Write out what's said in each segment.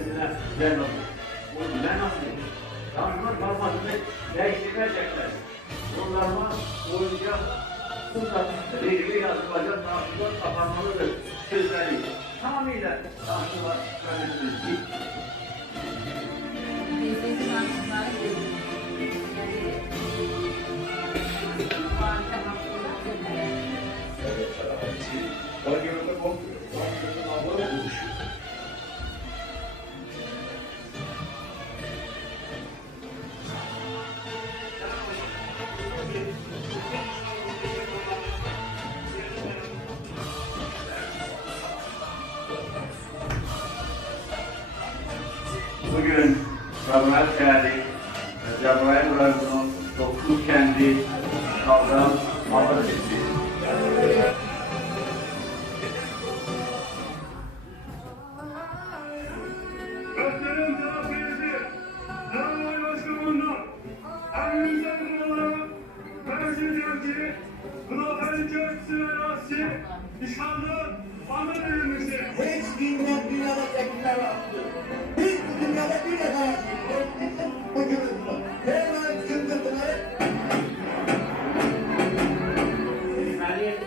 dediler, güzel nasıl? O güzel nasıl dedi? Tanrı'nın kalmasını değiştirmeyecekler. Yollarıma boyunca rejimi yazılacak, tanrılar kapanmalıdır sözleri. Tamamıyla tanrılar söylenir. Bugün Cebrail şehri, Cebrail Radyo'nun 9 kendi kavram haber etti. Gösterin tarafınızı, Cebrail Başkanı'ndan, elimizden kullanan, Mersin'den ki, Kılaveli Köprüsü ve Rasi, işgaldan anı verilmiştir. Hiç bilmem dünyada tekrar attı. Hiç dünyada bir defa attı. Bu cürüzü. Hemen çıldırdılar. İsmail'in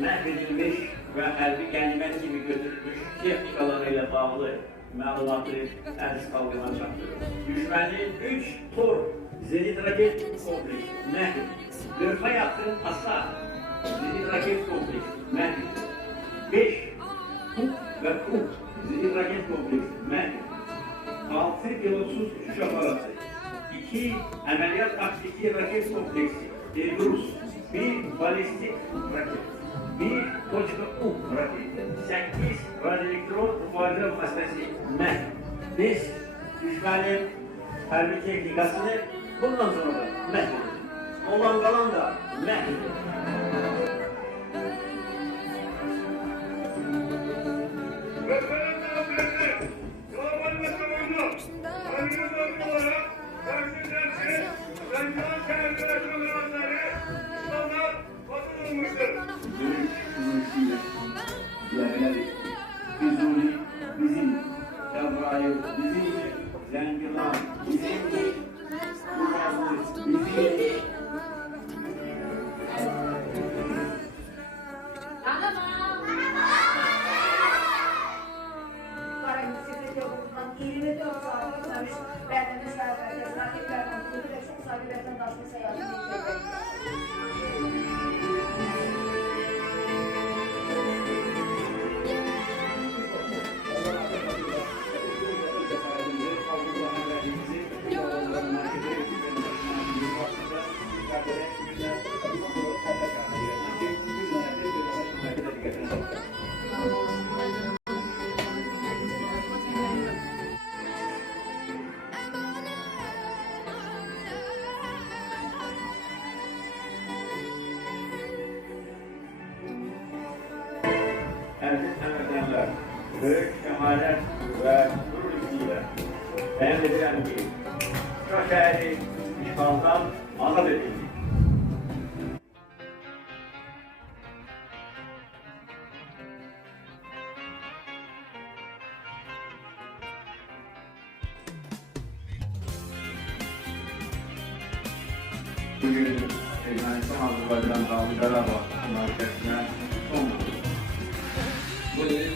mahvedilmiş ve kalbi ganimet gibi götürülmüş teknikalarıyla bağlı malumatı ders kaldırmayacaktır. Düşmanın 3 tur zenit raket kompleksi mahvedildi. Lörfe yaptığın asla zenit raket kompleksi mahvedildi. 5 Kuk ve Kuk zenit raket kompleksi mahvedildi. 6 pilotsuz uçuş aparatı, 2 ameliyat taktiki raket kompleksi, Elbrus, 1 balistik raket, 1 Koçka U raket, 8 radyoelektron muharebe masası MEH. Biz düşmanın harbi teknikasını bundan sonra da MEH edeceğiz. Olan kalan da MEH edeceğiz. Gösterin tarafınızı, Kılaveli Başkanı'ndan, elimizden kullanan, Mersin'den ki, Rengilan şehri ve Kılaveli işgaldan katılılmıştır. Dönüş kılıçıyla yerleri, Füzuli bizim, Cebrail bizim, Zengilan bizim, Kur'an'ı bizim. Erkin emetenler, büyük şemalet ve gurur ile beyan edilen ki, şu şehri işgaldan azat edildi. Bugün Ermenistan Azerbaycan Dağlı Qarabağ münaqişəsinə son buldu. Bu il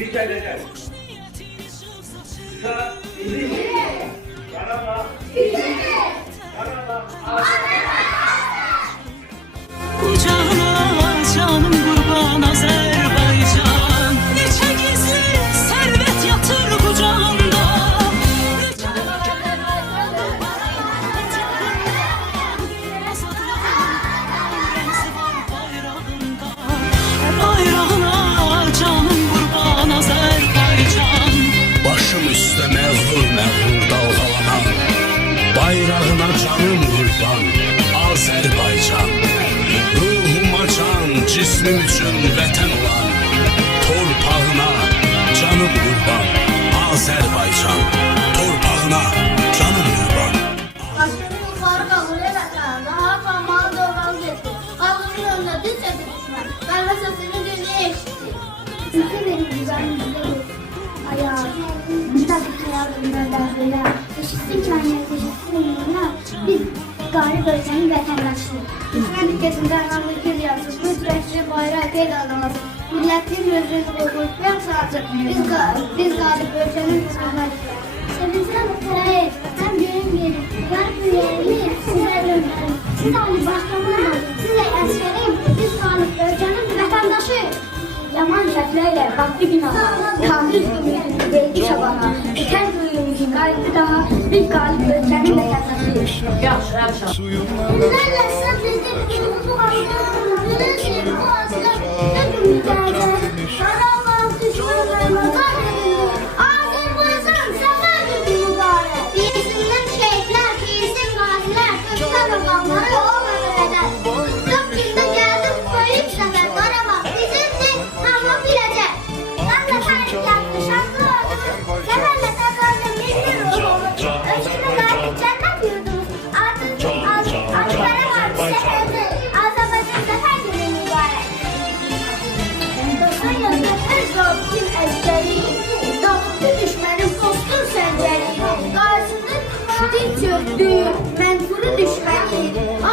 biz geleceğiz. Kısa, bizim, Karabağ, Karabağ, ocağına canım kurban Azerbaycan. Neçə gizli servet yatır kucağında. Bayrağına canım kurban Azerbaycan. Başım üstə məğrur məğrur dalğalanan, bayrağına canım qurban Azərbaycan. Ruhuma can, cismim üçün vətən olan, torpağına canım qurban Azərbaycan. Torpağına canım qurban. Başkanı yukarı kabul ederken daha parmağı doğran getir. Halkın önüne diz çekip düşman. Ben ve sesini dinleye eşitti. Sizi benim güzelimizde ayağı. Bir dakika yardımdan derdiler. Eşitsin kendine, eşitsin önüne. Biz galip ölçenin vatandaşıyız. Düşman dikketinden anlık bir yazsın. Lütfen bayrağı peydalamaz. Milletin gözünü korkutmayan sağlık. Biz galip ölçenin vatandaşıyız. Sevinçler muhtereye, hem göğün yerim, garip yüreğimi size döndürüm. Siz Ali Başkanım, size eskerim, biz galip ölçenin vatandaşıyız. Yaman şəklərlə qatlı bina, tamir üstünlüğünü verdi çabana. Biten duyumuzun qalibi daha, biz qalib ölçənin vətəndaşıyıq. Yaxşı, yaxşı. Bizlərlə sırf bizim ülkümüzü qaldırır, bilirsin bu aslı ne günlüklərdə. Qarabağ düşmanlarına qaybedilir, Azərbaycan səfər günü mübarək. Bilsinlər şehitlər, bilsin qazilər, köklər oğlanları olmadı qədər. 4 gündə gəldim böyük səfər Qarabağ bizimdir, tamam biləcək. Ben de tarih yapmışam, doğdum. Səfərlə təqardım bir ruhumuz. Özünü qalib cənnət yurdumuz. Adıları var şəhərdə, Azərbaycan səfər günü mübarək. 90 yılda hər zabitin əzbəri, dağıtdı düşmənin postun səncəri. Qarşısında dinç öldüyü, mənfuru düşməni,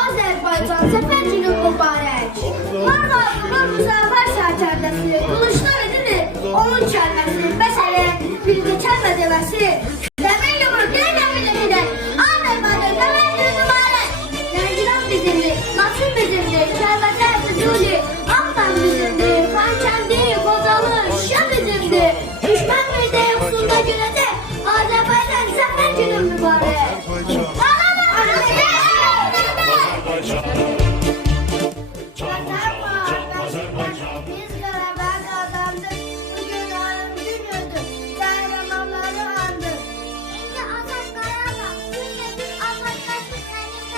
Azərbaycan səfər günü mübarək. Marqalının müzafər sərkərdəsi, qılıçlar edilir, onun kəlməsi, məsələn, bildi kəlmə deməsi. Dəmir yumruq, deyiləm bilimidək, Azərbaycan səfər günü mübarək. Nərgilan bizimdir, Nasır bizimdir, Kəlbəcər Füzuli, Ağdam bizimdir, Xankəndi, Qocalı, Şuşa bizimdir. Düşmən bir də yoxsulda günəcək, Azərbaycan səfər günü mübarək. Biz qələbə qazandık, bugün ayın günüdür, qəhrəmanları andık. İndi Azad Qarabağ, günlədik azadlaşdık,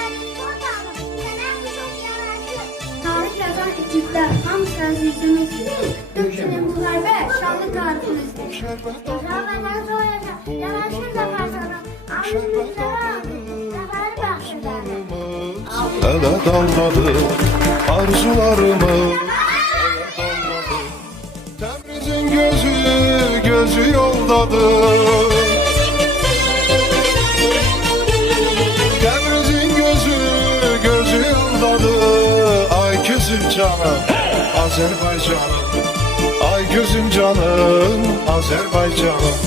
əlimlərin torpağını, sənə bu çox yaraşır. Tarih yazan ekiplər, hamısı əzizimizdir, dökülün müharibə, şanlı qanımızdır. Rəvədən soyacaq, yaraşır zəfər sana, alın bizlərə alın, zəfəri bəxşidədir. Hələ daldadır arzularımı. Təbrizin gözü yoldadır. Təbrizin gözü yoldadır. Ay gözüm canım Azərbaycanım, ay gözüm canım Azərbaycanım.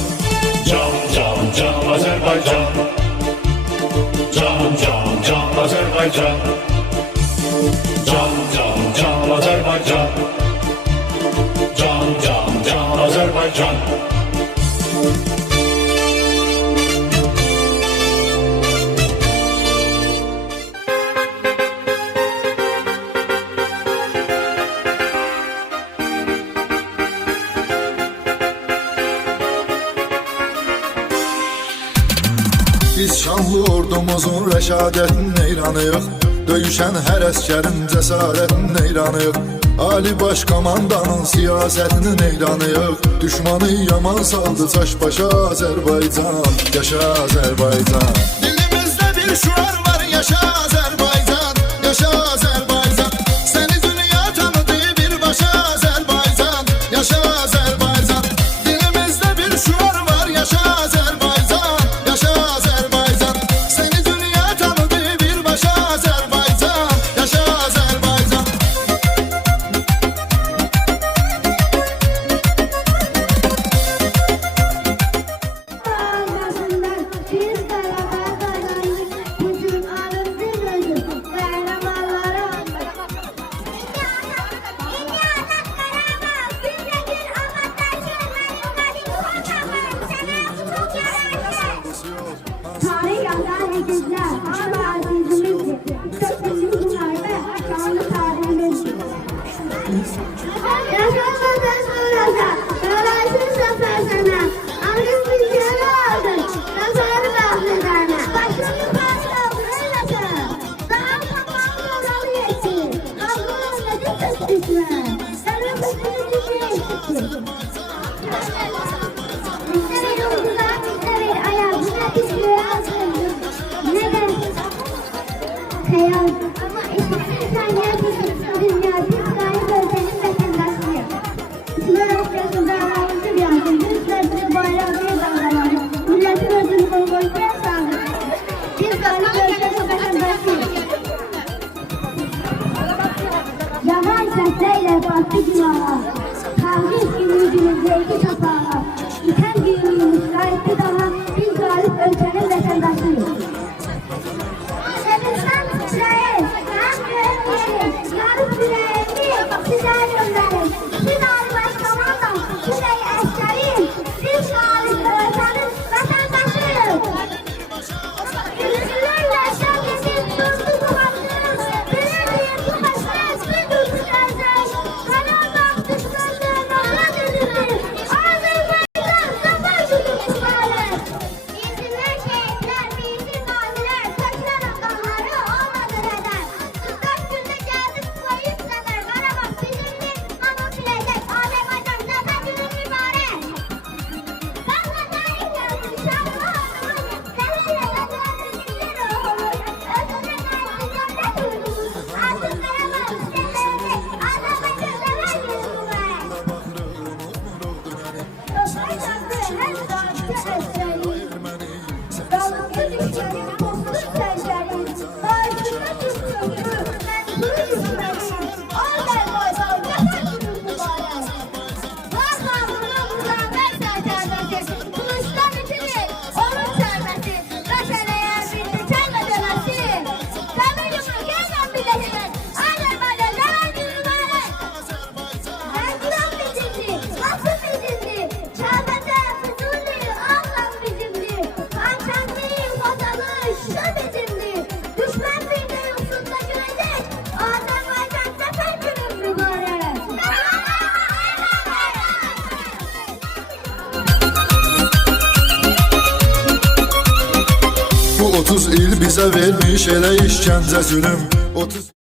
Can can can Azerbaycan. Can can can Azerbaycan. Can can can Azerbaycan. Can can can Azerbaycan. Biz şanlı ordumuzun rəşadətin eyranıyıq. Döyüşən hər əskərin cəsarətin eyranıyıq. Ali baş komandanın siyasətinin eyranıyıq. Düşmanı yaman saldı çaş başa Azərbaycan. Yaşa Azərbaycan. Dilimizdə bir şuar var, yaşa Azərbaycan. Yaşa Azərbaycan. Səni dünya tanıdı birbaşa Azərbaycan. Yaşa Azərbaycan. Dilimizdə bir şuar var, yaşa Azərbaycan. Yaşa Azərbaycan. Səni dünya tanıdı birbaşa Azərbaycan. Yaşa Azərbaycan. Ağzından biz qələbə qazandık, bugün alın bir özüm. səslərlə batdı günaha. Təvriz günümüzün zevki çapağa. İtən günümüz qayıtdı daha. Biz qalib ölkənin vətəndaşıyıq. Şəhidistan titrəyir, həm görün yerim, yarıb ürəyimi sizə göndərim. Siz Ali Başkomandan, siz ey əskərim, biz qalib ölkənin vətəndaşıyıq. Gülüşlərlə şəhidin durdu bu haqqımız, bilirdik bu xəstəz, bir durdu gəzək. Qarabağ düşməndə nöqrət edilir, Azərbaycan zafer güdür mübarək. Yetimlər, şəhidlər, bizim nazilər, tökülən qanları olmadı rədər. 44 gündə gəldik qoyub nəzər, Qarabağ bizimdir, hamı biləcək, Azərbaycan zafer güdür mübarək. Qanla tarih yazdım, şanlı oğlumuz, zəhərlə qazanmışdır ruhumuz. Özünə qayıtdı dövlət yurdumuz, artıq Qarabağ istəklərini, Azərbaycan zafer güdür mübarək. Toprak hakkı her dağıtı eseri, dalgılı düşlerin toplu sözleri, bağışında tuttuğunu mensuru yükleri, Azerbaycan zafer güdür mübarək. Var sağlığına muzaffer sərkərdəsi, kılıçda bitirir, onun sərbəsi, qaşar eğer bir tükenme dönəsi. Təmir yumruq eylən birləşmək, Azərbaycan zafer güdür mübarək. Erdoğan bizimdir, nasıl bizimdir? Çağbete Füzuli Allah bizimdir. Hançerliğin vatanı şu bizimdir. Düşman bir de yoksulda gülecek. Azerbaycan zafer günü mübarek. Bu 30 il bizə vermiş elə işgəncə zülüm 30